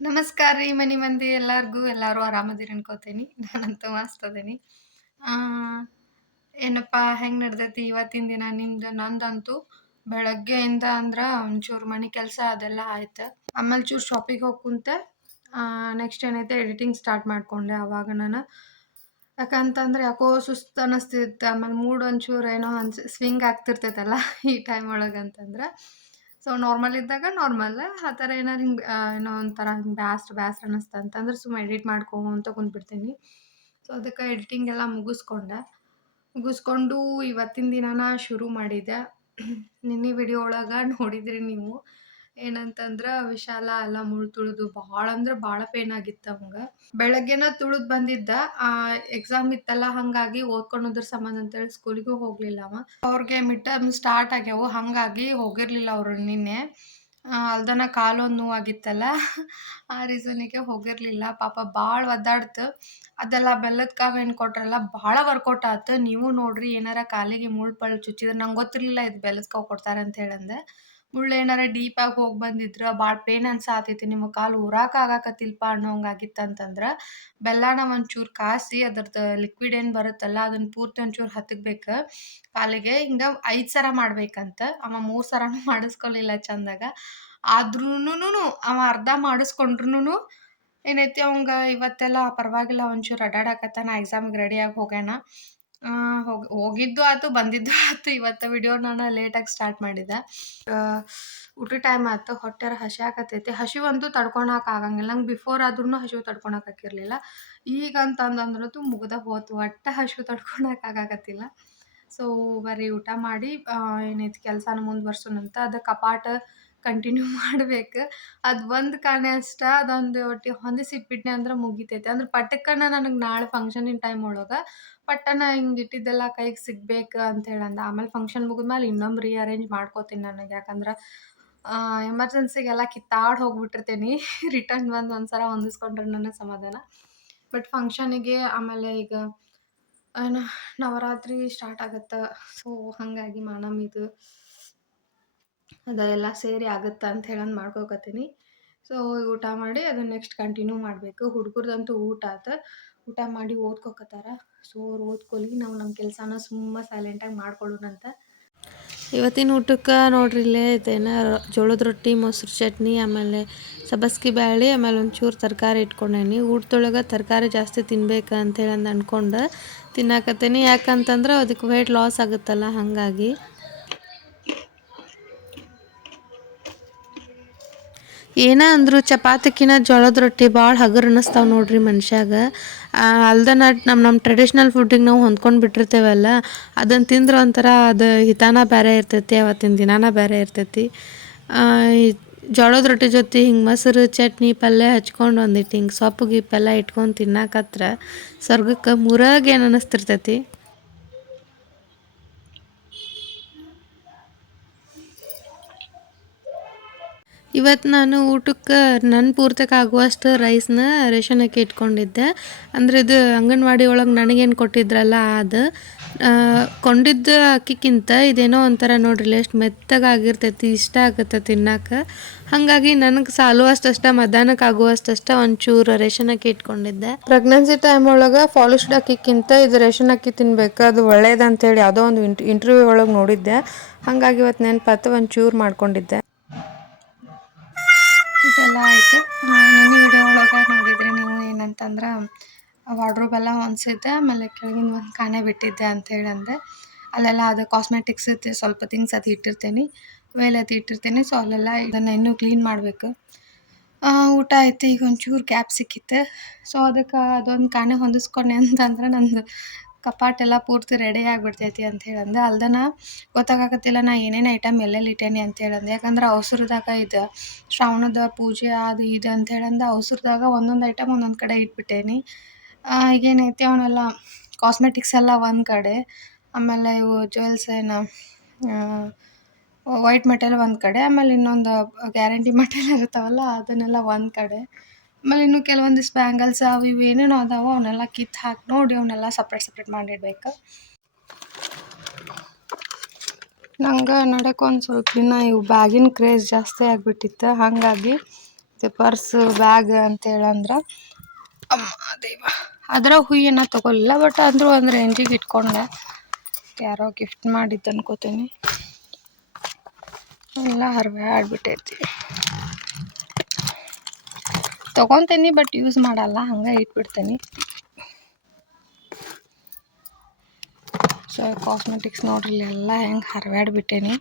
ನಮಸ್ಕಾರ ರೀ ಮನಿ ಮಂದಿ ಎಲ್ಲಾರ್ಗೂ. ಎಲ್ಲರೂ ಆರಾಮದಿರಿ ಅನ್ಕೋತೀನಿ. ನಾನಂತೂ ಆ, ಏನಪ್ಪ ಹೆಂಗ್ ನಡ್ದೈತಿ ಇವತ್ತಿನ ದಿನ ನಿಮ್ದು ನಂದಂತೂ ಬೆಳಗ್ಗೆಯಿಂದ ಅಂದ್ರೆ ಒಂಚೂರು ಮನೆ ಕೆಲಸ ಅದೆಲ್ಲ ಆಯ್ತು. ಆಮೇಲೆ ಚೂರು ಶಾಪಿಗೆ ಹೋಗಿ ಕುಂತೆ. ನೆಕ್ಸ್ಟ್ ಏನೈತೆ ಎಡಿಟಿಂಗ್ ಸ್ಟಾರ್ಟ್ ಮಾಡ್ಕೊಂಡೆ ಅವಾಗ ನಾನು. ಯಾಕಂತಂದ್ರೆ ಯಾಕೋ ಸುಸ್ತು ಅನ್ನಿಸ್ತಿತ್ತು ಆಮೇಲೆ ಮೂಡ್ ಒಂಚೂರು ಏನೋ ಅನ್ಸ್ ಸ್ವಿಂಗ್ ಆಗ್ತಿರ್ತೈತಲ್ಲ ಈ ಟೈಮ್ ಒಳಗೆ ಅಂತಂದ್ರೆ ಸೊ ನಾರ್ಮಲ್ ಇದ್ದಾಗ ನಾರ್ಮಲ್ ಆ ಥರ ಏನಾರು ಹಿಂಗೆ ಏನೋ ಒಂಥರ ಹಿಂಗೆ ಬ್ಯಾಸ್ಟ್ ಬ್ಯಾಸ್ಟ್ ಅನ್ನಿಸ್ತು ಅಂತಂದ್ರೆ ಸುಮ್ಮನೆ ಎಡಿಟ್ ಮಾಡ್ಕೊಂತ ಕುಂತ್ಬಿಡ್ತೀನಿ. ಸೊ ಅದಕ್ಕೆ ಎಡಿಟಿಂಗ್ ಎಲ್ಲ ಮುಗಿಸ್ಕೊಂಡೆ. ಮುಗಿಸ್ಕೊಂಡು ಇವತ್ತಿನ ದಿನಾನ ಶುರು ಮಾಡಿದೆ. ನಿನ್ನೆ ವಿಡಿಯೋ ಒಳಗೆ ನೋಡಿದ್ರಿ ನೀವು. ಏನಂತಂದ್ರೆ ವಿಶಾಲ ಎಲ್ಲ ಮುಳ್ಳು ತುಳಿದು ಭಾಳ ಅಂದ್ರೆ ಭಾಳ ಪೇನ್ ಆಗಿತ್ತು ಅವಂಗ. ಬೆಳಗ್ಗೆನ ತುಳಿದು ಬಂದಿದ್ದ, ಆ ಎಕ್ಸಾಮ್ ಇತ್ತಲ್ಲ, ಹಂಗಾಗಿ ಓದ್ಕೊಳೋದ್ರ ಸಂಬಂಧ ಅಂತೇಳಿ ಸ್ಕೂಲಿಗೂ ಹೋಗ್ಲಿಲ್ಲ ಅವ. ಅವ್ರಿಗೆ ಮಿಡ್ ಟರ್ಮ್ ಸ್ಟಾರ್ಟ್ ಆಗ್ಯಾವು, ಹಂಗಾಗಿ ಹೋಗಿರ್ಲಿಲ್ಲ ಅವರು ನಿನ್ನೆ. ಅಲ್ದನ ಕಾಲೊಂದು ನೋವಾಗಿತ್ತಲ್ಲ ಆ ರೀಸನಿಗೆ ಹೋಗಿರ್ಲಿಲ್ಲ. ಪಾಪ ಭಾಳ ಒದ್ದಾಡ್ತು. ಅದೆಲ್ಲ ಬೆಲ್ಲದ ಕಾವು ಏನು ಕೊಟ್ರಲ್ಲ, ಭಾಳ ವರ್ಕೌಟ್ ಆತು. ನೀವು ನೋಡ್ರಿ ಏನಾರ ಕಾಲಿಗೆ ಮುಳ್ಳು ಪಳ್ಳು ಚುಚ್ಚಿದ್ರೆ ನಂಗೆ ಗೊತ್ತಿರಲಿಲ್ಲ ಇದು ಬೆಲ್ಲದ ಕಾವು ಕೊಡ್ತಾರೆ ಅಂತ ಹೇಳಂದೆ. ಮುಳ್ಳು ಏನಾರ ಡೀಪಾಗಿ ಹೋಗಿ ಬಂದಿದ್ರ ಭಾಳ ಪೇನ್ ಅನ್ಸಾತೈತಿ ನಿಮ್ಮ ಕಾಲು ಊರಾಕ ಆಗಾಕತ್ತಿಲ್ಪ ಅನ್ನೋಂಗೆ ಆಗಿತ್ತು ಅಂತಂದ್ರೆ ಬೆಲ್ಲನ ಒಂಚೂರು ಕಾಸಿ ಅದ್ರದ್ದು ಲಿಕ್ವಿಡ್ ಏನು ಬರುತ್ತಲ್ಲ ಅದನ್ನ ಪೂರ್ತಿ ಒಂಚೂರು ಹತ್ತಬೇಕು ಕಾಲಿಗೆ ಹಿಂಗೆ ಐದು ಸರ ಮಾಡ್ಬೇಕಂತ, ಅವ ಮೂರು ಸರನೂ ಮಾಡಿಸ್ಕೊಲಿಲ್ಲ ಚಂದಾಗ. ಆದ್ರೂನು ಅವ ಅರ್ಧ ಮಾಡಿಸ್ಕೊಂಡ್ರು ಏನೈತಿ ಅವಂಗ ಇವತ್ತೆಲ್ಲ ಪರವಾಗಿಲ್ಲ ಒಂಚೂರು ಅಡ್ಡಾಡಕತ್ತಾನ ಎಕ್ಸಾಮಿಗೆ ರೆಡಿಯಾಗಿ ಹೋಗ್ಯಾನ. ಆ, ಹೋಗ್ ಹೋಗಿದ್ದು ಆತು ಬಂದಿದ್ದು ಆತು. ಇವತ್ತು ವಿಡಿಯೋ ನಾನು ಲೇಟಾಗಿ ಸ್ಟಾರ್ಟ್ ಮಾಡಿದ್ದೆ ಊಟ ಟೈಮ್ ಆಯ್ತು ಹೊಟ್ಟೆರ ಹಸಿ ಆಗತೈತಿ. ಹಸಿವಂತೂ ತಡ್ಕೊಳಕ್ ಆಗಂಗಿಲ್ಲ. ನಂಗೆ ಬಿಫೋರ್ ಆದ್ರೂ ಹಸಿವು ತಡ್ಕೊಳಕ್ ಆಗಿರಲಿಲ್ಲ. ಈಗ ಅಂತಂದಂದ್ರದ್ದು ಮುಗ್ದ ಹೋತು. ಒಟ್ಟ ಹಸಿವು ತಡ್ಕೊಳಕ್ ಆಗಾಕತ್ತಿಲ್ಲ. ಸೊ ಬರೀ ಊಟ ಮಾಡಿ ಏನೈತಿ ಕೆಲಸನ ಮುಂದುವರ್ಸೋಣಂತ ಅದು ಕಪಾಟ ಕಂಟಿನ್ಯೂ ಮಾಡ್ಬೇಕು. ಅದು ಒಂದು ಕಾಣೆ ಅಷ್ಟ ಅದೊಂದು ಒಟ್ಟು ಹೊಂದಿಸಿಟ್ಬಿಟ್ನೆ ಅಂದ್ರೆ ಮುಗಿತೈತೆ. ಅಂದ್ರೆ ಪಟಕ್ಕನ ನನಗೆ ನಾಳೆ ಫಂಕ್ಷನಿನ ಟೈಮ್ ಒಳಗೆ ಪಟ್ಟನ ಹಿಂಗೆ ಇಟ್ಟಿದ್ದೆಲ್ಲ ಕೈಗೆ ಸಿಗ್ಬೇಕು ಅಂತ ಹೇಳಂದ ಆಮೇಲೆ ಫಂಕ್ಷನ್ ಮುಗಿದ್ಮೇಲೆ ಇನ್ನೊಂದು ರೀಅರೇಂಜ್ ಮಾಡ್ಕೋತೀನಿ ನನಗೆ. ಯಾಕಂದ್ರೆ ಎಮರ್ಜೆನ್ಸಿಗೆಲ್ಲ ಕಿತ್ತಾಡಿ ಹೋಗ್ಬಿಟ್ಟಿರ್ತೀನಿ. ರಿಟರ್ನ್ ಬಂದು ಒಂದ್ಸಲ ಹೊಂದಿಸ್ಕೊಂಡ್ರೆ ನನ್ನ ಸಮಾಧಾನ. ಬಟ್ ಫಂಕ್ಷನಿಗೆ ಆಮೇಲೆ ಈಗ ಏನು ನವರಾತ್ರಿ ಸ್ಟಾರ್ಟ್ ಆಗತ್ತೆ. ಸೊ ಹಾಗಾಗಿ ಇದು, ಅದೆಲ್ಲ ಸೇರಿ ಆಗುತ್ತೆ ಅಂತ ಹೇಳಂದು ಮಾಡ್ಕೊಕತ್ತೀನಿ. ಸೊ ಊಟ ಮಾಡಿ ಅದನ್ನ ನೆಕ್ಸ್ಟ್ ಕಂಟಿನ್ಯೂ ಮಾಡಬೇಕು. ಹುಡುಗರ್ದಂತೂ ಊಟ ಆತು. ಊಟ ಮಾಡಿ ಓದ್ಕೊಕತ್ತಾರ. ಸೊ ಅವ್ರು ಓದ್ಕೊಲಿ ನಾವು ನಮ್ಮ ಕೆಲಸನ ಸುಮ್ಮ ಸೈಲೆಂಟಾಗಿ ಮಾಡ್ಕೊಳ್ಳೋಣಂತ ಇವತ್ತಿನ ಊಟಕ್ಕೆ ನೋಡ್ರಿ ಇಲ್ಲೇ ಇದೇನ ಜೋಳದ ರೊಟ್ಟಿ, ಮೊಸರು ಚಟ್ನಿ, ಆಮೇಲೆ ಸಬ್ಬಸ್ಗಿ ಬ್ಯಾಳಿ, ಆಮೇಲೆ ಒಂಚೂರು ತರಕಾರಿ ಇಟ್ಕೊಂಡೇನಿ. ಊಟದೊಳಗೆ ತರಕಾರಿ ಜಾಸ್ತಿ ತಿನ್ಬೇಕು ಅಂತೇಳಿ ಅಂದು ಅಂದ್ಕೊಂಡು ತಿನ್ನಾಕತ್ತೇನಿ. ಯಾಕಂತಂದ್ರೆ ಅದಕ್ಕೆ ವೆಯ್ಟ್ ಲಾಸ್ ಆಗುತ್ತಲ್ಲ, ಹಾಗಾಗಿ. ಏನ ಅಂದ್ರು ಚಪಾತಿಕಿನ ಜೋಳದ ರೊಟ್ಟಿ ಭಾಳ ಹಗರ್ ಅನ್ನಿಸ್ತಾವೆ ನೋಡ್ರಿ ಮನುಷ್ಯಾಗ. ಅಲ್ದನ ನಮ್ಮ ನಮ್ಮ ಟ್ರೆಡಿಷ್ನಲ್ ಫುಡ್ಡಿಗೆ ನಾವು ಹೊಂದ್ಕೊಂಡು ಬಿಟ್ಟಿರ್ತೇವಲ್ಲ ಅದನ್ನು ತಿಂದ್ರೆ ಒಂಥರ ಅದು ಹಿತಾನ ಬೇರೆ ಇರ್ತೈತಿ, ಅವತ್ತಿನ ದಿನಾನ ಬೇರೆ ಇರ್ತೈತಿ. ಜೋಳದ ರೊಟ್ಟಿ ಜೊತೆ ಹಿಂಗೆ ಮೊಸರು, ಚಟ್ನಿ, ಪಲ್ಯ ಹಚ್ಕೊಂಡು ಒಂದಿಟ್ಟು ಹಿಂಗೆ ಸೊಪ್ಪು ಗಿಪ್ಪೆಲ್ಲ ಇಟ್ಕೊಂಡು ತಿನ್ನಾಕತ್ರ ಸ್ವರ್ಗಕ್ಕೆ ಮುರಾಗೇನು ಅನ್ನಿಸ್ತಿರ್ತೈತಿ ಇವತ್ತು ನಾನು ಊಟಕ್ಕೆ ನನ್ನ ಪೂರ್ತಕ್ಕೆ ಆಗುವಷ್ಟು ರೈಸ್ನ ರೇಷನ್ ಇಟ್ಕೊಂಡಿದ್ದೆ. ಅಂದರೆ ಇದು ಅಂಗನವಾಡಿ ಒಳಗೆ ನನಗೇನು ಕೊಟ್ಟಿದ್ರಲ್ಲ ಅದು. ಕೊಂಡಿದ್ದ ಅಕ್ಕಿಕ್ಕಿಂತ ಇದೇನೋ ಒಂಥರ ನೋಡ್ರಿ ಎಷ್ಟು ಮೆತ್ತಗಾಗಿರ್ತೈತಿ, ಇಷ್ಟ ಆಗುತ್ತೆ ತಿನ್ನಕ್ಕೆ ಹಾಗಾಗಿ ನನಗೆ ಸಾಲುವಷ್ಟಷ್ಟ ಮಧ್ಯಾಹ್ನಕ್ಕೆ ಆಗುವಷ್ಟಷ್ಟ ಒಂಚೂರು ರೇಷನ್ ಅಕ್ಕಿ ಇಟ್ಕೊಂಡಿದ್ದೆ. ಪ್ರೆಗ್ನೆನ್ಸಿ ಟೈಮ್ ಒಳಗೆ ಪಾಲಿಶ್ಡ್ ಅಕ್ಕಿಕ್ಕಿಂತ ಇದು ರೇಷನ್ ಅಕ್ಕಿ ತಿನ್ಬೇಕು, ಅದು ಒಳ್ಳೇದಂತೇಳಿ ಯಾವುದೋ ಒಂದು ಇಂಟರ್ವ್ಯೂ ಒಳಗೆ ನೋಡಿದ್ದೆ. ಹಾಗಾಗಿ ಇವತ್ತು ನೆನಪಾತು ಒಂಚೂರು ಮಾಡ್ಕೊಂಡಿದ್ದೆ. ಇದೆಲ್ಲ ಆಯಿತು. ನಿನ್ನೆ ವಿಡಿಯೋ ಒಳಗೆ ನೋಡಿದ್ರಿ ನೀವು ಏನಂತಂದ್ರೆ ವಾಡ್ರೋಬ್ ಎಲ್ಲ ಹೊಂದಿಸಿದ್ದೆ ಆಮೇಲೆ ಕೆಳಗಿನ ಒಂದು ಕಾಣೆ ಬಿಟ್ಟಿದ್ದೆ ಅಂತ ಹೇಳಂದೆ. ಅಲ್ಲೆಲ್ಲ ಅದು ಕಾಸ್ಮೆಟಿಕ್ಸ್ ಸ್ವಲ್ಪ ಥಿಂಗ್ಸ್ ಅದು ಇಟ್ಟಿರ್ತೀನಿ. ವೇಲ್ ಅದು ಇಟ್ಟಿರ್ತೀನಿ ಸೊ ಅಲ್ಲೆಲ್ಲ ಇದನ್ನು ಇನ್ನೂ ಕ್ಲೀನ್ ಮಾಡಬೇಕು. ಊಟ ಆಯಿತು, ಈಗ ಒಂಚೂರು ಗ್ಯಾಪ್ ಸಿಕ್ಕಿತ್ತು. ಸೊ ಅದಕ್ಕೆ ಅದೊಂದು ಕಾಣೆ ಹೊಂದಿಸ್ಕೊಂಡೆ ಅಂತಂದ್ರೆ ನಂದು ಕಪಾಟೆಲ್ಲ ಪೂರ್ತಿ ರೆಡಿ ಆಗಿಬಿಡ್ತೈತಿ ಅಂತ ಹೇಳಂದೆ. ಅಲ್ದನ ಗೊತ್ತಾಗಕತ್ತಿಲ್ಲ, ನಾ ಏನೇನು ಐಟಮ್ ಎಲ್ಲೆಲ್ಲಿ ಇಟ್ಟೇನಿ ಅಂತ ಹೇಳಂದೆ. ಯಾಕಂದ್ರೆ ಅವಸರದಾಗ ಇದು, ಶ್ರಾವಣದ ಪೂಜೆ ಅದು ಇದು ಅಂತ ಹೇಳಂದ. ಅವಸರದಾಗ ಒಂದೊಂದು ಐಟಮ್ ಒಂದೊಂದು ಕಡೆ ಇಟ್ಬಿಟ್ಟೇನಿ. ಈಗೇನೈತಿ ಅವನ್ನೆಲ್ಲ ಕಾಸ್ಮೆಟಿಕ್ಸ್ ಎಲ್ಲ ಒಂದು ಕಡೆ, ಆಮೇಲೆ ಇವು ಜ್ಯುವೆಲ್ಸ್ ಏನು ವೈಟ್ ಮೆಟಲ್ ಒಂದು ಕಡೆ, ಆಮೇಲೆ ಇನ್ನೊಂದು ಗ್ಯಾರಂಟಿ ಮೆಟಲ್ ಇರ್ತಾವಲ್ಲ ಅದನ್ನೆಲ್ಲ ಒಂದು ಕಡೆ. ಆಮೇಲೆ ಇನ್ನು ಕೆಲವೊಂದಿಷ್ಟು ಬ್ಯಾಂಗಲ್ಸ್ ಅವು ಇವು ಏನೇನೋ ಅದಾವೋ ಅವನ್ನೆಲ್ಲ ಕಿತ್ತು ಹಾಕಿ ನೋಡಿ ಅವನ್ನೆಲ್ಲ ಸಪ್ರೇಟ್ ಸಪ್ರೇಟ್ ಮಾಡಿಡ್ಬೇಕು. ನಂಗೆ ನಡೆಕ ಒಂದು ಸ್ವಲ್ಪ ದಿನ ಇವು ಬ್ಯಾಗಿನ ಕ್ರೇಜ್ ಜಾಸ್ತಿ ಆಗಿಬಿಟ್ಟಿತ್ತು. ಹಾಗಾಗಿ ಮತ್ತು ಪರ್ಸ್ ಬ್ಯಾಗ್ ಅಂತೇಳಂದ್ರೆ ಅಮ್ಮ ದೇವ. ಅದರ ಹುಯ್ಯನ್ನ ತಗೊಲ್ಲ ಬಟ್ ಅಂದರೂ ಒಂದು ರೇಂಜಿಗೆ ಇಟ್ಕೊಂಡೆ. ಯಾರೋ ಗಿಫ್ಟ್ ಮಾಡಿದ್ದು ಅನ್ಕೋತೀನಿ ಎಲ್ಲ ಹರಿವೆ ಆಡ್ಬಿಟ್ಟೈತಿ ತಗೊತೀನಿ ಬಟ್ ಯೂಸ್ ಮಾಡಲ್ಲ. ಹಂಗೆ ಇಟ್ಬಿಡ್ತೀನಿ. ಸೊ ಕಾಸ್ಮೆಟಿಕ್ಸ್ ನೋಡ್ರಿ ಎಲ್ಲ ಹೆಂಗೆ ಹರವಾಡ್ಬಿಟ್ಟೇನಿ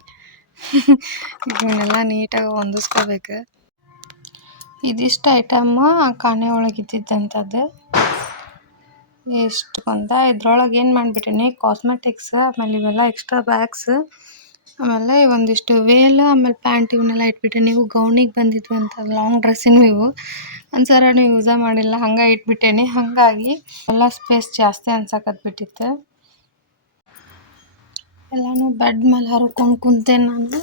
ಇವನ್ನೆಲ್ಲ ನೀಟಾಗಿ ಹೊಂದಿಸ್ಕೋಬೇಕು. ಇದಿಷ್ಟು ಐಟಮ್ ಕಾಣೆ ಒಳಗೆ ಇದ್ದಿದ್ದಂಥದ್ದು ಎಷ್ಟು ಬಂದ ಇದ್ರೊಳಗೆ ಏನು ಮಾಡಿಬಿಟ್ಟೇನಿ ಕಾಸ್ಮೆಟಿಕ್ಸ್ ಆಮೇಲೆ ಇವೆಲ್ಲ ಎಕ್ಸ್ಟ್ರಾ ಬ್ಯಾಗ್ಸ್ ಆಮೇಲೆ ಒಂದಿಷ್ಟು ವೇಲ್, ಆಮೇಲೆ ಪ್ಯಾಂಟ್ ಇವನ್ನೆಲ್ಲ ಇಟ್ಬಿಟ್ಟೆ. ನೀವು ಗೌನಿಗೆ ಬಂದಿದ್ವು ಅಂತ ಲಾಂಗ್ ಡ್ರೆಸ್ಸಿನ ಇವು. ಒಂದ್ಸರನೂ ಯೂಸ ಮಾಡಿಲ್ಲ, ಹಂಗೆ ಇಟ್ಬಿಟ್ಟೇನಿ. ಹಾಗಾಗಿ ಎಲ್ಲ ಸ್ಪೇಸ್ ಜಾಸ್ತಿ ಅನ್ಸಕತ್ಬಿಟ್ಟಿತ್ತು ಎಲ್ಲಾನು ಬೆಡ್ ಮೇಲೆ ಹರ್ಕೊಂಡು ಕುಂತೇನೆ ನಾನು.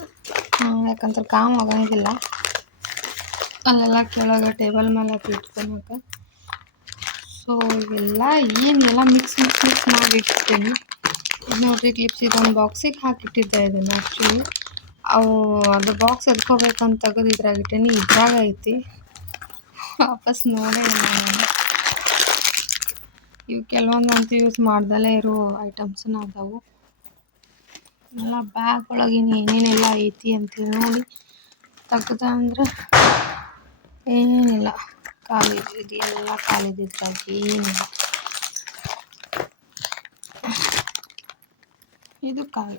ಯಾಕಂದ್ರೆ ಕಾಮ್ ಆಗಂಗಿಲ್ಲ. ಅಲ್ಲೆಲ್ಲ ಕೆಳಗೆ ಟೇಬಲ್ ಮೇಲೆ ಹಾಕಿ ಇಟ್ಕೊಳಕ ಸೊ ಇವೆಲ್ಲ ಏನೆಲ್ಲ ಮಿಕ್ಸ್ ಮಿಕ್ಸ್ ಮಿಕ್ಸ್ ಮಾಡಿ ಇಟ್ಟಿರ್ತೀನಿ ನೋಡಿರಿ ಕ್ಲಿಪ್ಸ್ ಇದೊಂದು ಬಾಕ್ಸಿಗೆ ಹಾಕಿಟ್ಟಿದ್ದೆ ಇದನ್ನು ಆ್ಯಕ್ಚುಲಿ ಅವು ಅದು ಬಾಕ್ಸ್ ಎತ್ಕೋಬೇಕಂತ ತೆಗೆದು ಇದ್ರಾಗ ಇಟ್ಟೇನಿ, ಇದ್ರಾಗ ಐತಿ. ವಾಪಸ್ ನೋಡೇ ನಾನು. ಇವು ಕೆಲವೊಂದಂತೂ ಯೂಸ್ ಮಾಡ್ದಲೇ ಇರೋ ಐಟಮ್ಸನ್ನ ಅದಾವು. ಎಲ್ಲ ಬ್ಯಾಗ್ ಒಳಗಿನ ಏನೇನೆಲ್ಲ ಐತಿ ಅಂತೇಳಿ ನೋಡಿ ತೆಗ್ದ ಅಂದ್ರೆ ಏನಿಲ್ಲ ಖಾಲಿ ಇದೆಲ್ಲ ಖಾಲಿದಿದ್ದಾಗಿ ಏನಿಲ್ಲ. ಇದು ಖಾಲಿ.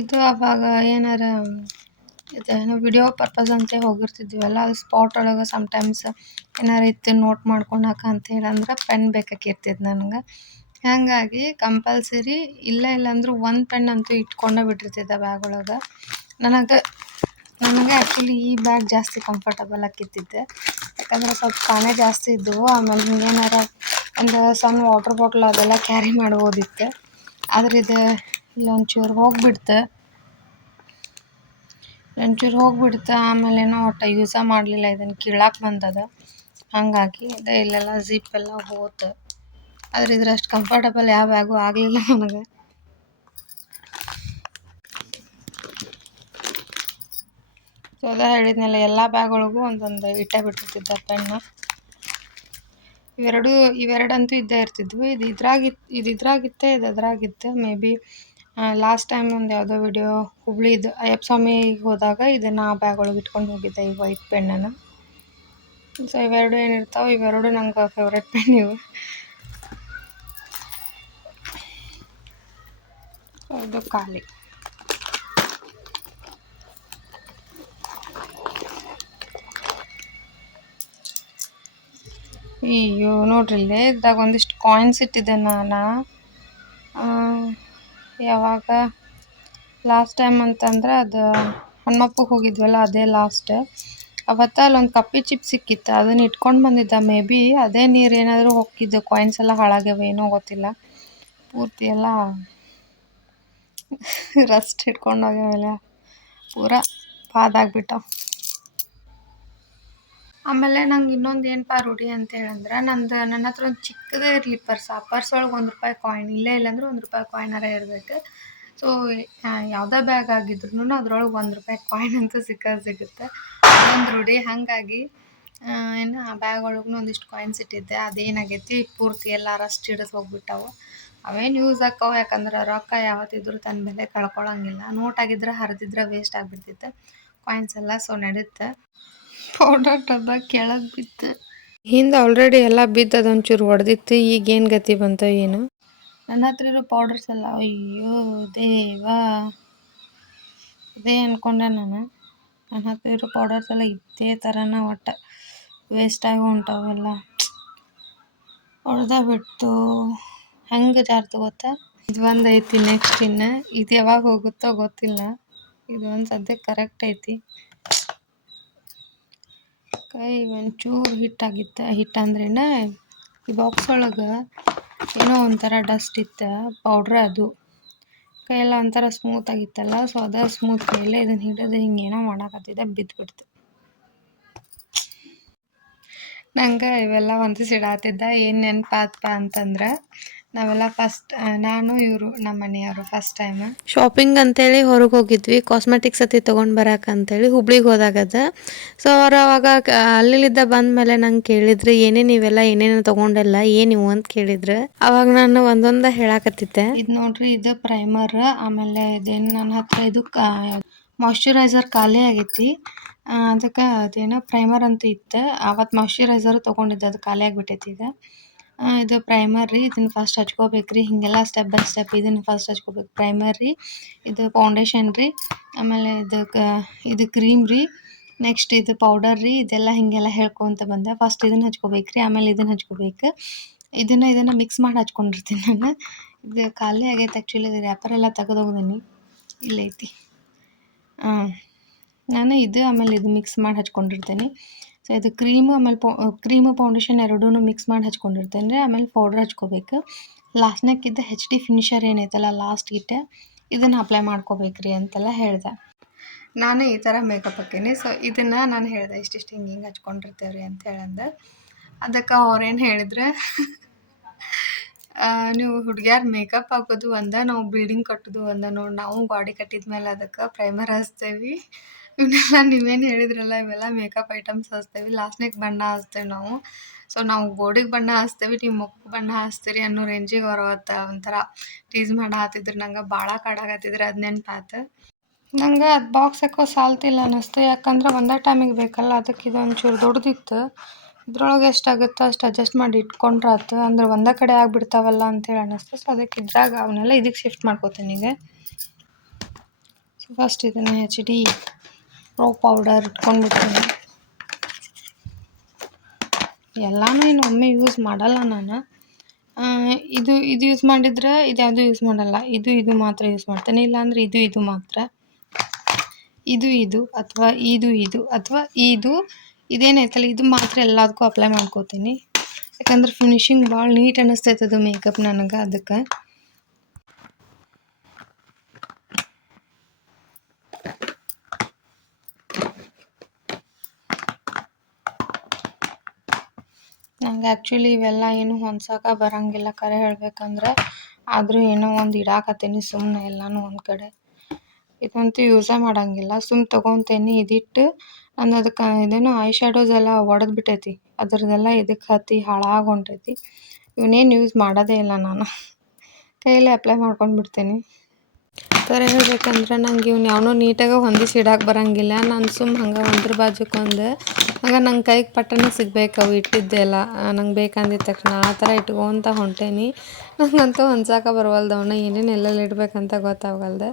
ಇದು ಅವಾಗ ಏನಾರ, ಇದೇನೋ ವಿಡಿಯೋ ಪರ್ಪಸ್ ಅಂತ ಹೋಗಿರ್ತಿದ್ವಲ್ಲ ಸ್ಪಾಟ್ ಒಳಗೆ ಸಮ್ಟೈಮ್ಸ್ ಏನಾರ ಇತ್ತು ನೋಟ್ ಮಾಡ್ಕೊಳಕ ಅಂತ ಹೇಳಂದ್ರೆ ಪೆನ್ ಬೇಕಾಗಿರ್ತೈತೆ ನನಗೆ. ಹಾಗಾಗಿ ಕಂಪಲ್ಸರಿ ಇಲ್ಲ ಇಲ್ಲಾಂದ್ರೂ ಒಂದು ಪೆನ್ ಅಂತೂ ಇಟ್ಕೊಂಡೇ ಬಿಟ್ಟಿರ್ತಿದ್ದೆ ಬ್ಯಾಗ್ ಒಳಗೆ. ನನಗೆ ನನಗೆ ಆ್ಯಕ್ಚುಲಿ ಈ ಬ್ಯಾಗ್ ಜಾಸ್ತಿ ಕಂಫರ್ಟಬಲ್ ಆಕಿತ್ತಿದ್ದೆ ಯಾಕಂದ್ರೆ ಸ್ವಲ್ಪ ಕಾಣೆ ಜಾಸ್ತಿ ಇದ್ದವು, ಆಮೇಲೆ ಹಿಂಗೇನಾರ ಒಂದು ಸಣ್ಣ ವಾಟರ್ ಬಾಟ್ಲ್ ಅದೆಲ್ಲ ಕ್ಯಾರಿ ಮಾಡ್ಬೋದಿತ್ತು. ಆದ್ರೆ ಇದು ಇಲ್ಲೊಂಚೂರು ಹೋಗ್ಬಿಡ್ತು. ಒಂಚೂರು ಹೋಗ್ಬಿಡ್ತು, ಆಮೇಲೆ ಏನೋ ಒಟ್ಟು ಯೂಸ ಮಾಡಲಿಲ್ಲ ಇದನ್ನು ಕೀಳಾಕೆ ಬಂದದ. ಹಾಗಾಗಿ ಅದೇ ಇಲ್ಲೆಲ್ಲ ಜಿಪ್ ಎಲ್ಲ ಹೋತು. ಆದ್ರೆ ಇದ್ರಷ್ಟು ಕಂಫರ್ಟಬಲ್ ಯಾವ ಬ್ಯಾಗು ಆಗಲಿಲ್ಲ ನನಗೆ. ಸೊ ಅದೇ ಹೇಳಿದ್ನಲ್ಲ, ಎಲ್ಲ ಬ್ಯಾಗ್ ಒಳಗೂ ಒಂದೊಂದು ಇಟ್ಟ ಬಿಟ್ಟಿರ್ತಿದ್ದ ಪೆನ್ನು. ಇವೆರಡು, ಇವೆರಡಂತೂ ಇದ್ದೇ ಇರ್ತಿದ್ವು. ಇದು ಇದ್ರಾಗಿತ್ತು ಇದು ಇದ್ರಾಗಿತ್ತೆ ಇದು ಅದ್ರಾಗಿತ್ತು ಮೇ ಬಿ ಲಾಸ್ಟ್ ಟೈಮ್ ಒಂದು ಯಾವುದೋ ವಿಡಿಯೋ ಹುಬ್ಳಿದು ಅಯ್ಯಪ್ಪ ಸ್ವಾಮಿಗೆ ಹೋದಾಗ ಇದನ್ನು ಆ ಬ್ಯಾಗ್ ಒಳಗೆ ಇಟ್ಕೊಂಡು ಹೋಗಿದ್ದೆ ಈ ವೈಟ್ ಪೆನ್ನನ್ನು ಸೊ ಇವೆರಡು ಏನಿರ್ತಾವೆ? ಇವೆರಡು ನಂಗೆ ಫೇವ್ರೆಟ್ ಪೆನ್ ಇವು. ಅದು ಖಾಲಿ. ಅಯ್ಯೋ, ನೋಡ್ರಿ ಇಲ್ಲಿ ಇದ್ರಾಗ ಒಂದಿಷ್ಟು ಕಾಯಿನ್ಸ್ ಇಟ್ಟಿದ್ದೆ ನಾನು? ಯಾವಾಗ ಲಾಸ್ಟ್ ಟೈಮ್ ಅಂತಂದ್ರೆ ಅದು ಹನುಮಪ್ಪಗೆ ಹೋಗಿದ್ವಲ್ಲ, ಅದೇ ಲಾಸ್ಟ್ ಅವತ್ತ ಅಲ್ಲೊಂದು ಕಪ್ಪಿ ಚಿಪ್ ಸಿಕ್ಕಿತ್ತು, ಅದನ್ನ ಇಟ್ಕೊಂಡು ಬಂದಿದ್ದ ಮೇ ಬಿ ಅದೇ ನೀರು ಏನಾದರೂ ಹೋಗಿದ್ದು ಕಾಯಿನ್ಸ್ ಎಲ್ಲ ಹಾಳಾಗ್ಯಾವ ಏನೋ ಗೊತ್ತಿಲ್ಲ. ಪೂರ್ತಿ ಎಲ್ಲ ರಸ್ಟ್ ಹಿಡ್ಕೊಂಡು ಹೋಗ್ಯಾವೆಲ್ಲ ಪೂರ ಪಾದಾಗ್ಬಿಟ್ಟವು ಆಮೇಲೆ ನಂಗೆ ಇನ್ನೊಂದು ಏನಪ್ಪ ರೂಢಿ ಅಂತ ಹೇಳಂದ್ರೆ, ನಂದು ನನ್ನ ಹತ್ರ ಒಂದು ಚಿಕ್ಕದೇ ಇರಲಿ ಪರ್ಸ್. ಆ ಪರ್ಸ್ ಒಳಗೆ ಒಂದು ರೂಪಾಯಿ ಕಾಯಿನ್ ಇಲ್ಲೇ ಇಲ್ಲಾಂದ್ರೆ ಒಂದು ರೂಪಾಯಿ ಕಾಯಿನರ ಇರಬೇಕು. ಸೊ ಯಾವುದೇ ಬ್ಯಾಗ್ ಆಗಿದ್ರು ಅದ್ರೊಳಗೆ ಒಂದು ರೂಪಾಯಿ ಕಾಯಿನ್ ಅಂತೂ ಸಿಕ್ಕ ಸಿಗುತ್ತೆ. ಒಂದು ರೂಢಿ, ಹಾಗಾಗಿ ಏನು, ಆ ಬ್ಯಾಗ್ ಒಳಗೂ ಒಂದಿಷ್ಟು ಕಾಯಿನ್ಸ್ ಇಟ್ಟಿದ್ದೆ. ಅದೇನಾಗೈತಿ, ಪೂರ್ತಿ ಎಲ್ಲ ರಸ್ಟ್ ಹಿಡಿದು ಹೋಗ್ಬಿಟ್ಟವು. ಅವೇನು ಯೂಸ್ ಆಕ್ಕವು, ಯಾಕಂದ್ರೆ ರೊಕ್ಕ ಯಾವತ್ತಿದ್ರು ತನ್ನ ಬೆಲೆ ಕಳ್ಕೊಳಂಗಿಲ್ಲ. ನೋಟ್ ಆಗಿದ್ರೆ ಹರಿದಿದ್ರೆ ವೇಸ್ಟ್ ಆಗಿಬಿಡ್ತಿತ್ತು. ಕಾಯಿನ್ಸ್ ಎಲ್ಲ ಸೊ ನಡೀತೆ. ಪೌಡರ್ ಡಬ್ಬ ಕೆಳಗೆ ಬಿತ್ತು. ಹಿಂದೆ ಆಲ್ರೆಡಿ ಎಲ್ಲ ಬಿದ್ದು ಅದೊಂಚೂರು ಹೊಡೆದಿತ್ತು ಈಗ ಏನು ಗತಿ ಬಂತ ಏನು? ನನ್ನ ಹತ್ರ ಇರೋ ಪೌಡರ್ಸ್ ಎಲ್ಲ ಅಯ್ಯೋ ದೇವಾ. ಅದೇ ಅನ್ಕೊಂಡೆ ನಾನು. ನನ್ನ ಹತ್ರ ಇರೋ ಪೌಡರ್ಸ್ ಎಲ್ಲ ಇದೇ ಥರನ ಒಟ್ಟು ವೇಸ್ಟಾಗಿ ಹೊಂಟವೆಲ್ಲ ಹೊಡೆದ ಬಿಟ್ಟು ಹಂಗೆ ಜಾರ್ತು ಗೊತ್ತಾ? ಇದು ಒಂದು ಐತಿ ನೆಕ್ಸ್ಟ್ ಇನ್ನು. ಇದು ಯಾವಾಗ ಹೋಗುತ್ತೋ ಗೊತ್ತಿಲ್ಲ. ಇದು ಒಂದು ಸದ್ಯಕ್ಕೆ ಕರೆಕ್ಟ್ ಐತಿ. ಕೈ ಒಂಚೂರು ಹಿಟ್ಟಾಗಿತ್ತು ಹಿಟ್ಟು ಈ ಬಾಕ್ಸ್ ಒಳಗೆ ಏನೋ ಒಂಥರ ಡಸ್ಟ್ ಇತ್ತು ಪೌಡ್ರ್ ಅದು. ಕೈಯೆಲ್ಲ ಒಂಥರ ಸ್ಮೂತ್ ಆಗಿತ್ತಲ್ಲ ಸೊ ಅದ ಸ್ಮೂತ್ ಕೈಯಲ್ಲೇ ಇದನ್ನು ಹಿಡಿದು ಹಿಂಗೇನೋ ಮಾಡಾಕತ್ತಿದ್ದೆ ಬಿದ್ದುಬಿಡ್ತು ನಂಗೆ ಇವೆಲ್ಲ ಒಂದು ಸಿಡಾತಿದ್ದ ಏನು ನೆನಪಾತಪ್ಪ ಅಂತಂದ್ರೆ ನಾವೆಲ್ಲ ಫಸ್ಟ್ ನಾನು ಇವರು ನಮ್ಮ ಮನೆಯವರು ಫಸ್ಟ್ ಟೈಮ್ ಶಾಪಿಂಗ್ ಅಂತೇಳಿ ಹೊರಗೆ ಹೋಗಿದ್ವಿ. ಕಾಸ್ಮೆಟಿಕ್ಸ್ ಅತಿ ತೊಗೊಂಡು ಬರಕ್ಕೆ ಅಂತೇಳಿ ಹುಬ್ಳಿಗೆ ಹೋದಾಗದ. ಸೊ ಅವ್ರು ಅವಾಗ ಬಂದ ಮೇಲೆ ನಂಗೆ ಕೇಳಿದ್ರು ಏನೇನು ನೀವೆಲ್ಲ ಏನೇನು ತೊಗೊಂಡೆಲ್ಲ ಏನಿವು ಅಂತ ಕೇಳಿದ್ರು. ಅವಾಗ ನಾನು ಒಂದೊಂದು ಹೇಳಾಕತ್ತಿದ್ದೆ. ಇದು ನೋಡ್ರಿ ಇದು ಪ್ರೈಮರ್ ಆಮೇಲೆ ಇದೇನು ನನ್ನ ಹತ್ರ ಇದು ಮಾಯಶ್ಚರೈಸರ್ ಖಾಲಿ ಆಗೈತಿ. ಅದಕ್ಕೆ ಅದೇನೋ ಪ್ರೈಮರ್ ಅಂತ ಇತ್ತು. ಅವತ್ತು ಮಾಯಶ್ಚರೈಸರ್ ತೊಗೊಂಡಿದ್ದೆ ಅದು ಖಾಲಿ ಆಗಿಬಿಟ್ಟೈತಿ ಈಗ. ಇದು ಪ್ರೈಮರ್ ರೀ. ಇದನ್ನು ಫಸ್ಟ್ ಹಚ್ಕೋಬೇಕು ರೀ ಹೀಗೆಲ್ಲ ಸ್ಟೆಪ್ ಬೈ ಸ್ಟೆಪ್ ಇದನ್ನು ಫಸ್ಟ್ ಹಚ್ಕೋಬೇಕು. ಪ್ರೈಮರ್ ರೀ. ಇದು ಫೌಂಡೇಶನ್ ರೀ. ಆಮೇಲೆ ಇದು ಇದು ಕ್ರೀಮ್ ರೀ. ನೆಕ್ಸ್ಟ್ ಇದು ಪೌಡರ್ ರೀ. ಇದೆಲ್ಲ ಹೀಗೆಲ್ಲ ಹೇಳ್ಕೊತ ಬಂದೆ. ಫಸ್ಟ್ ಇದನ್ನು ಹಚ್ಕೋಬೇಕು ರೀ ಆಮೇಲೆ ಇದನ್ನು ಹಚ್ಕೋಬೇಕು. ಇದನ್ನು ಇದನ್ನು ಮಿಕ್ಸ್ ಮಾಡಿ ಹಚ್ಕೊಂಡಿರ್ತೀನಿ ನಾನು. ಇದು ಖಾಲಿ ಆಗೈತೆ ಆ್ಯಕ್ಚುಲಿ ಇದು ರ್ಯಾಪರ್ ಎಲ್ಲ ತೆಗೆದೋಗ್ದೀನಿ. ಇಲ್ಲೈತಿ. ಹಾಂ ನಾನು ಇದು, ಆಮೇಲೆ ಇದು ಮಿಕ್ಸ್ ಮಾಡಿ ಹಚ್ಕೊಂಡಿರ್ತೇನೆ. ಇದು ಕ್ರೀಮು, ಆಮೇಲೆ ಪೌ ಕ್ರೀಮು ಫೌಂಡೇಶನ್ ಎರಡೂ ಮಿಕ್ಸ್ ಮಾಡಿ ಹಚ್ಕೊಂಡಿರ್ತೇನೆ ರೀ. ಆಮೇಲೆ ಪೌಡ್ರ್ ಹಚ್ಕೋಬೇಕು. ಲಾಸ್ಟ್ನಾಗಿದ್ದ ಹೆಚ್ ಡಿ ಫಿನಿಷರ್ ಏನೈತಲ್ಲ, ಲಾಸ್ಟ್ ಇಟ್ಟೆ ಇದನ್ನು ಅಪ್ಲೈ ಮಾಡ್ಕೋಬೇಕು ರೀ ಅಂತೆಲ್ಲ ಹೇಳಿದೆ. ನಾನು ಈ ಥರ ಮೇಕಪ್ ಹಾಕೀನಿ. ಸೊ ಇದನ್ನು ನಾನು ಹೇಳಿದೆ, ಇಷ್ಟಿಷ್ಟು ಹಿಂಗೆ ಹಿಂಗೆ ಹಚ್ಕೊಂಡಿರ್ತೇವೆ ರೀ ಅಂತ ಹೇಳಂದೆ. ಅದಕ್ಕೆ ಅವ್ರೇನು ಹೇಳಿದ್ರೆ ನೀವು ಹುಡುಗ್ಯಾರ ಮೇಕಪ್ ಹಾಕೋದು ಒಂದ, ನಾವು ಬ್ಲೀಡಿಂಗ್ ಕಟ್ಟೋದು ಒಂದ ನೋಡಿ, ನಾವು ಬಾಡಿ ಕಟ್ಟಿದ ಮೇಲೆ ಅದಕ್ಕೆ ಪ್ರೈಮರ್ ಹಚ್ತೇವಿ. ಇವನ್ನೆಲ್ಲ ನೀವೇನು ಹೇಳಿದ್ರಲ್ಲ, ಇವೆಲ್ಲ ಮೇಕಪ್ ಐಟಮ್ಸ್ ಹಚ್ತೇವೆ ಲಾಸ್ಟ್ನಿಗೆ ಬಣ್ಣ ಹಚ್ತೇವೆ ನಾವು. ಸೊ ನಾವು ಗೋಡೆಗೆ ಬಣ್ಣ ಹಚ್ತೇವೆ ನೀವು ಮುಖಕ್ಕೆ ಬಣ್ಣ ಹಚ್ತೀರಿ ಅನ್ನೋ ರೇಂಜಿಗೆ ಅವ್ರು ಒಂಥರ ಟೀಸ್ ಮಾಡಿ ಹಾತಿದ್ರು. ನಂಗೆ ಭಾಳ ಕಾಡಾಕತ್ತಿದ್ರು ಅದು ನೆನಪಾತು. ನಂಗೆ ಅದು ಬಾಕ್ಸ್ ಹಾಕೋ ಸಾಲ್ತಿಲ್ಲ ಅನ್ನಿಸ್ತು. ಯಾಕಂದ್ರೆ ಒಂದೇ ಟೈಮಿಗೆ ಬೇಕಲ್ಲ, ಅದಕ್ಕೆ ಇದು ಒಂಚೂರು ದೊಡ್ಡದಿತ್ತು ಇದ್ರೊಳಗೆ ಎಷ್ಟಾಗುತ್ತೋ ಅಷ್ಟು ಅಡ್ಜಸ್ಟ್ ಮಾಡಿ ಇಟ್ಕೊಂಡ್ರೆ ಆತು ಅಂದ್ರೆ ಒಂದೇ ಕಡೆ ಆಗಿಬಿಡ್ತಾವಲ್ಲ ಅಂತೇಳಿ ಅನ್ನಿಸ್ತು. ಸೊ ಅದಕ್ಕೆ ಇದ್ರಾಗ ಅವನ್ನೆಲ್ಲ ಇದಕ್ಕೆ ಶಿಫ್ಟ್ ಮಾಡ್ಕೋತೀನಿ ಈಗ. ಫಸ್ಟ್ ಇದನ್ನು ಹೆಚ್ ಡಿ ಪ್ರೋ ಪೌಡರ್ ಇಟ್ಕೊಂಡ್ಬಿಡ್ತೀನಿ ಎಲ್ಲನೂ ಇನ್ನು ಒಮ್ಮೆ ಯೂಸ್ ಮಾಡಲ್ಲ ನಾನು. ಇದು ಇದು ಯೂಸ್ ಮಾಡಿದ್ರೆ ಇದ್ಯಾವುದು ಯೂಸ್ ಮಾಡಲ್ಲ. ಇದು ಇದು ಮಾತ್ರ ಯೂಸ್ ಮಾಡ್ತೇನೆ. ಇಲ್ಲಾಂದ್ರೆ ಇದು ಇದು ಮಾತ್ರ. ಇದು ಇದು ಅಥವಾ ಇದು ಇದು ಅಥವಾ ಇದು. ಇದೇನೈತಲ್ಲ ಇದು ಮಾತ್ರ ಎಲ್ಲದಕ್ಕೂ ಅಪ್ಲೈ ಮಾಡ್ಕೋತೀನಿ. ಯಾಕಂದ್ರೆ ಫಿನಿಶಿಂಗ್ ಭಾಳ ನೀಟ್ ಅನ್ನಿಸ್ತೈತೆ ಅದು ಮೇಕಪ್ ನನಗೆ ಅದಕ್ಕೆ. ನಂಗೆ ಆ್ಯಕ್ಚುಲಿ ಇವೆಲ್ಲ ಏನು ಹೊಂದ್ಸೋಕೆ ಬರಂಗಿಲ್ಲ ಖರೆ ಹೇಳ್ಬೇಕಂದ್ರೆ. ಆದರೂ ಏನೋ ಒಂದು ಇಡಾಕತ್ತೀನಿ ಸುಮ್ಮನೆ ಎಲ್ಲನೂ ಒಂದು ಕಡೆ. ಇದಂತೂ ಯೂಸೇ ಮಾಡಂಗಿಲ್ಲ. ಸುಮ್ಮ ತೊಗೊತೀನಿ ಇದಿಟ್ಟು ನಾನು ಅದಕ್ಕೆ ಇದೇನು ಐ ಶ್ಯಾಡೋಸ್ ಎಲ್ಲ ಒಡೆದು ಬಿಟ್ಟೈತಿ ಅದ್ರದ್ದೆಲ್ಲ ಇದಕ್ಕೆ ಹತ್ತಿ ಹಾಳಾಗಿ ಹೊಂಟೈತಿ ಯೂಸ್ ಮಾಡೋದೇ ಇಲ್ಲ ನಾನು. ಕೈಯಲ್ಲೇ ಅಪ್ಲೈ ಮಾಡ್ಕೊಂಡು ಬಿಡ್ತೀನಿ ಥರ ಹೇಳ್ಬೇಕಂದ್ರೆ ನಂಗೆ ಇವ್ನು ಯಾವನೋ ನೀಟಾಗಿ ಹೊಂದಿಸಿ ಇಡಕ್ಕೆ ಬರಂಗಿಲ್ಲ. ನಾನು ಸುಮ್ಮ ಹಂಗೆ ಒಂದ್ರ ಬಾಜುಕೊಂದು ಹಂಗೆ ನಂಗೆ ಕೈಗೆ ಪಟ್ಟನೆ ಸಿಗ್ಬೇಕು ಅವು ಇಟ್ಟಿದ್ದೆಲ್ಲ. ನಂಗೆ ಬೇಕಂದಿದ್ದ ತಕ್ಷಣ ಆ ಥರ ಇಟ್ಕೊಂತ ಹೊಂಟೇನಿ. ನಂಗಂತೂ ಹೊಂದ್ಸಕ್ಕೆ ಬರವಲ್ದು ಅವನ್ನ ಏನೇನು ಎಲ್ಲೆಲ್ಲಿ ಇಡಬೇಕಂತ ಗೊತ್ತಾಗಲ್ದೆ.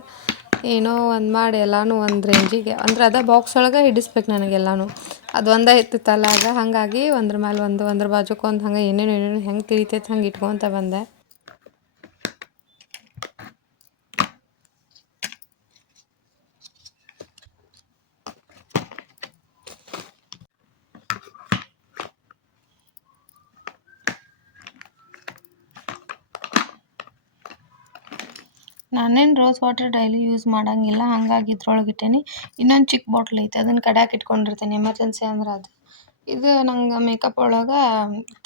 ಏನೋ ಒಂದು ಮಾಡಿ ಎಲ್ಲನೂ ಒಂದು ರೇಂಜಿಗೆ. ಅಂದ್ರೆ ಅದ ಬಾಕ್ಸ್ ಒಳಗೆ ಹಿಡಿಸ್ಬೇಕು ನನಗೆಲ್ಲನೂ ಅದು ಒಂದೇ ಇತ್ತಿತ್ತಲ್ಲ, ಆಗ ಹಾಗಾಗಿ ಒಂದ್ರ ಮೇಲೆ ಒಂದು, ಒಂದ್ರ ಬಾಜುಕೊಂದು ಹಂಗೆ ಏನೇನು ಏನೇನು ಹೆಂಗೆ ತಿಳಿತೈತೆ ಹಂಗೆ ಇಟ್ಕೊತ ಬಂದೆ ನಾನೇನು ರೋಸ್ ವಾಟರ್ ಡೈಲಿ ಯೂಸ್ ಮಾಡೋಂಗಿಲ್ಲ, ಹಾಗಾಗಿ ಇದ್ರೊಳಗೆ ಇಟ್ಟೇನಿ. ಇನ್ನೊಂದು ಚಿಕ್ಕ ಬಾಟ್ಲ್ ಐತೆ ಅದನ್ನು ಕಡ್ಯಾಕೆ ಇಟ್ಕೊಂಡಿರ್ತೀನಿ ಎಮರ್ಜೆನ್ಸಿ ಅಂದ್ರೆ ಅದು. ಇದು ನಂಗೆ ಮೇಕಪ್ ಒಳಗೆ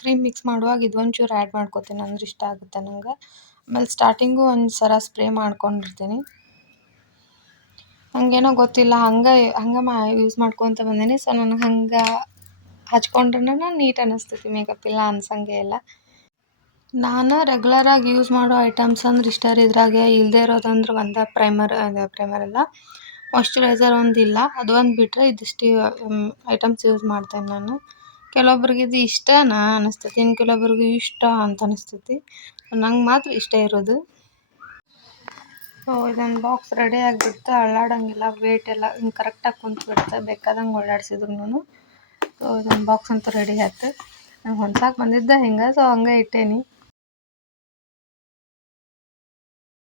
ಕ್ರೀಮ್ ಮಿಕ್ಸ್ ಮಾಡುವಾಗ ಇದು ಒಂಚೂರು ಆ್ಯಡ್ ಮಾಡ್ಕೋತೀನಿ, ಅಂದ್ರೆ ಇಷ್ಟ ಆಗುತ್ತೆ ನಂಗೆ. ಆಮೇಲೆ ಸ್ಟಾರ್ಟಿಂಗು ಒಂದು ಸರ ಸ್ಪ್ರೇ ಮಾಡ್ಕೊಂಡಿರ್ತೀನಿ. ನನಗೇನೋ ಗೊತ್ತಿಲ್ಲ, ಹಂಗೆ ಹಂಗೆ ಮಾ ಯೂಸ್ ಮಾಡ್ಕೊತ ಬಂದೀನಿ. ಸೊ ನನಗೆ ಹಂಗೆ ಹಚ್ಕೊಂಡ್ರೂ ನೀಟ್ ಅನ್ನಿಸ್ತೈತಿ ಮೇಕಪ್ ಇಲ್ಲ ಅನ್ಸಂಗೆ ಇಲ್ಲ. ನಾನು ರೆಗ್ಯುಲರಾಗಿ ಯೂಸ್ ಮಾಡೋ ಐಟಮ್ಸ್ ಅಂದ್ರೆ ಇಷ್ಟ ರೀ ಇದ್ರಾಗೆ ಇಲ್ಲದೆ ಇರೋದಂದ್ರೆ ಒಂದು ಪ್ರೈಮರ್ ಅದು ಪ್ರೈಮರ್ ಅಲ್ಲ ಮಾಯ್ಶ್ಚರೈಸರ್ ಒಂದು ಇಲ್ಲ, ಅದು ಒಂದು ಬಿಟ್ಟರೆ ಇದಿಷ್ಟು ಐಟಮ್ಸ್ ಯೂಸ್ ಮಾಡ್ತೇನೆ ನಾನು. ಕೆಲವೊಬ್ರಿಗೆ ಇದು ಇಷ್ಟನಾ ಅನಿಸ್ತೈತಿ ಇನ್ನು ಕೆಲವೊಬ್ರಿಗೆ ಇಷ್ಟ ಅಂತ ಅನಿಸ್ತೈತಿ. ನಂಗೆ ಮಾತ್ರ ಇಷ್ಟ ಇರೋದು. ಸೊ ಇದೊಂದು ಬಾಕ್ಸ್ ರೆಡಿ ಆಗಿಬಿಡ್ತು ಅಳ್ಳಾಡೋಂಗಿಲ್ಲ ವೇಟ್ ಎಲ್ಲ ಹಿಂಗೆ ಕರೆಕ್ಟಾಗಿ ಕುಂತ್ಬಿಡ್ತು ಬೇಕಾದಂಗೆ ಓಡಾಡ್ಸಿದ್ರು ಸೊ ಇದೊಂದು ಬಾಕ್ಸ್ ಅಂತೂ ರೆಡಿ ಆಯ್ತು. ನಂಗೆ ಹೊಂದ್ಸಕ್ಕೆ ಬಂದಿದ್ದೆ ಹಿಂಗೆ ಸೊ ಹಂಗೆ ಇಟ್ಟೇನಿ.